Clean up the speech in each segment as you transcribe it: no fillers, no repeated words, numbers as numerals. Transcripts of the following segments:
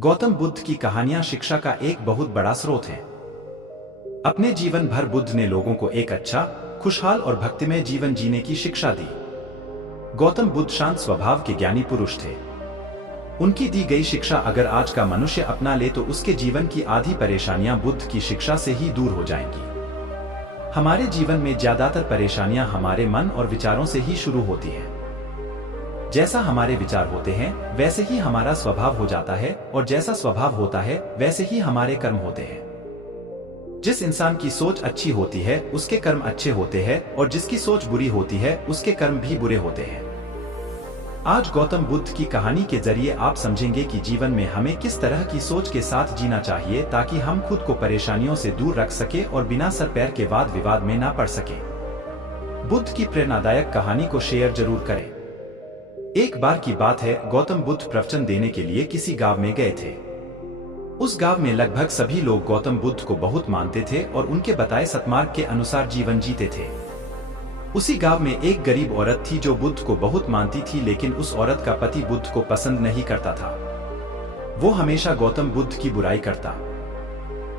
गौतम बुद्ध की कहानियां शिक्षा का एक बहुत बड़ा स्रोत हैं। अपने जीवन भर बुद्ध ने लोगों को एक अच्छा, खुशहाल और भक्तिमय जीवन जीने की शिक्षा दी। गौतम बुद्ध शांत स्वभाव के ज्ञानी पुरुष थे। उनकी दी गई शिक्षा अगर आज का मनुष्य अपना ले तो उसके जीवन की आधी परेशानियां बुद्ध की शिक्षा से ही दूर हो जाएंगी। हमारे जीवन में ज्यादातर परेशानियां हमारे मन और विचारों से ही शुरू होती हैं। जैसा हमारे विचार होते हैं वैसे ही हमारा स्वभाव हो जाता है, और जैसा स्वभाव होता है वैसे ही हमारे कर्म होते हैं। जिस इंसान की सोच अच्छी होती है उसके कर्म अच्छे होते हैं, और जिसकी सोच बुरी होती है उसके कर्म भी बुरे होते हैं। आज गौतम बुद्ध की कहानी के जरिए आप समझेंगे कि जीवन में हमें किस तरह की सोच के साथ जीना चाहिए ताकि हम खुद को परेशानियों से दूर रख सके और बिना सर पैर के वाद विवाद में ना पड़ सके। बुद्ध की प्रेरणादायक कहानी को शेयर जरूर करें। एक बार की बात है, गौतम बुद्ध प्रवचन देने के लिए किसी गांव में गए थे। उस गांव में लगभग सभी लोग गौतम बुद्ध को बहुत मानते थे और उनके बताए सत्मार्ग के अनुसार जीवन जीते थे। उसी गांव में एक गरीब औरत थी जो बुद्ध को बहुत मानती थी, लेकिन उस औरत का पति बुद्ध को पसंद नहीं करता था। वो हमेशा गौतम बुद्ध की बुराई करता।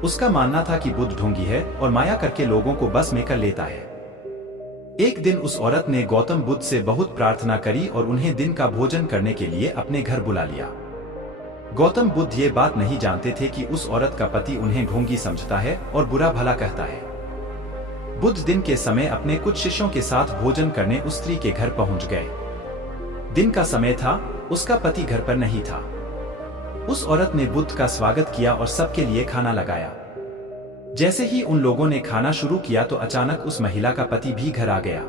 उसका मानना था कि बुद्ध ढोंगी है और माया करके लोगों को बस में कर लेता है। एक दिन उस औरत ने गौतम बुद्ध से बहुत प्रार्थना करी और उन्हें दिन का भोजन करने के लिए अपने घर बुला लिया। गौतम बुद्ध ये बात नहीं जानते थे कि उस औरत का पति उन्हें ढोंगी समझता है और बुरा भला कहता है। बुद्ध दिन के समय अपने कुछ शिष्यों के साथ भोजन करने उस स्त्री के घर पहुंच गए। दिन का समय था, उसका पति घर पर नहीं था। उस औरत ने बुद्ध का स्वागत किया और सबके लिए खाना लगाया। जैसे ही उन लोगों ने खाना शुरू किया तो अचानक उस महिला का पति भी घर आ गया।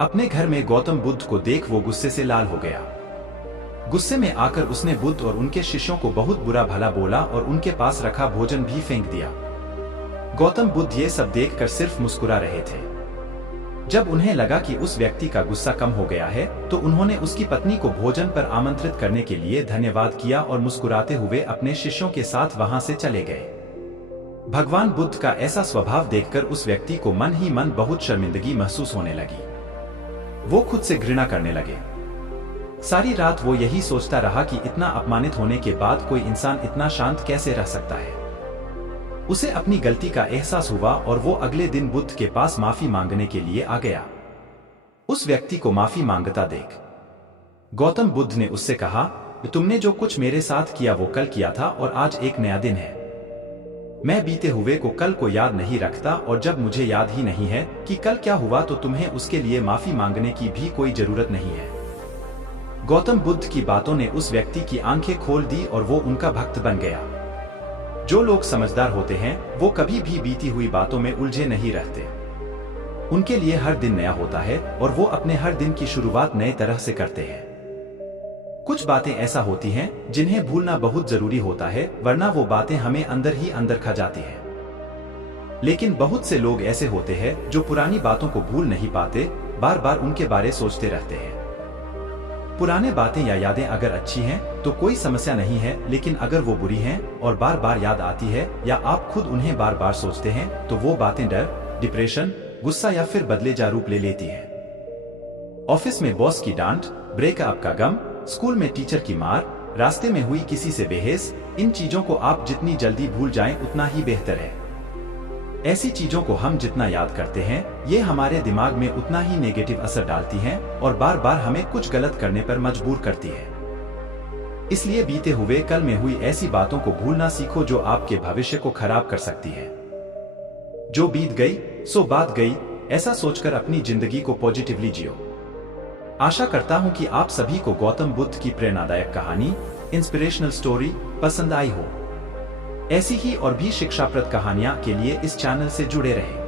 अपने घर में गौतम बुद्ध को देख वो गुस्से से लाल हो गया। गुस्से में आकर उसने बुद्ध और उनके शिष्यों को बहुत बुरा भला बोला और उनके पास रखा भोजन भी फेंक दिया। गौतम बुद्ध ये सब देखकर सिर्फ मुस्कुरा रहे थे। जब उन्हें लगा कि उस व्यक्ति का गुस्सा कम हो गया है तो उन्होंने उसकी पत्नी को भोजन पर आमंत्रित करने के लिए धन्यवाद किया और मुस्कुराते हुए अपने शिष्यों के साथ वहां से चले गए। भगवान बुद्ध का ऐसा स्वभाव देखकर उस व्यक्ति को मन ही मन बहुत शर्मिंदगी महसूस होने लगी। वो खुद से घृणा करने लगे। सारी रात वो यही सोचता रहा कि इतना अपमानित होने के बाद कोई इंसान इतना शांत कैसे रह सकता है। उसे अपनी गलती का एहसास हुआ और वो अगले दिन बुद्ध के पास माफी मांगने के लिए आ गया। उस व्यक्ति को माफी मांगता देख गौतम बुद्ध ने उससे कहा, तुमने जो कुछ मेरे साथ किया वो कल किया था और आज एक नया दिन है। मैं बीते हुए को कल को याद नहीं रखता, और जब मुझे याद ही नहीं है कि कल क्या हुआ तो तुम्हें उसके लिए माफी मांगने की भी कोई जरूरत नहीं है। गौतम बुद्ध की बातों ने उस व्यक्ति की आंखें खोल दी और वो उनका भक्त बन गया। जो लोग समझदार होते हैं वो कभी भी बीती हुई बातों में उलझे नहीं रहते। उनके लिए हर दिन नया होता है और वो अपने हर दिन की शुरुआत नए तरह से करते हैं। कुछ बातें ऐसा होती हैं जिन्हें भूलना बहुत जरूरी होता है, वरना वो बातें हमें अंदर ही अंदर खा जाती हैं। लेकिन बहुत से लोग ऐसे होते हैं जो पुरानी बातों को भूल नहीं पाते, बार बार उनके बारे सोचते रहते हैं। पुराने बातें या यादें अगर अच्छी हैं तो कोई समस्या नहीं है, लेकिन अगर वो बुरी हैं और बार बार याद आती है या आप खुद उन्हें बार बार सोचते हैं तो वो बातें डर, डिप्रेशन, गुस्सा या फिर बदलेजा रूप ले लेती हैं। ऑफिस में बॉस की डांट, ब्रेकअप का गम, स्कूल में टीचर की मार, रास्ते में हुई किसी से बहस, इन चीजों को आप जितनी जल्दी भूल जाएं उतना ही बेहतर है। ऐसी चीजों को हम जितना याद करते हैं ये हमारे दिमाग में उतना ही नेगेटिव असर डालती हैं और बार बार हमें कुछ गलत करने पर मजबूर करती है। इसलिए बीते हुए कल में हुई ऐसी बातों को भूलना सीखो जो आपके भविष्य को खराब कर सकती है। जो बीत गई सो बात गई, ऐसा सोचकर अपनी जिंदगी को पॉजिटिवली जियो। आशा करता हूं कि आप सभी को गौतम बुद्ध की प्रेरणादायक कहानी, इंस्पिरेशनल स्टोरी पसंद आई हो। ऐसी ही और भी शिक्षाप्रद कहानियां के लिए इस चैनल से जुड़े रहें।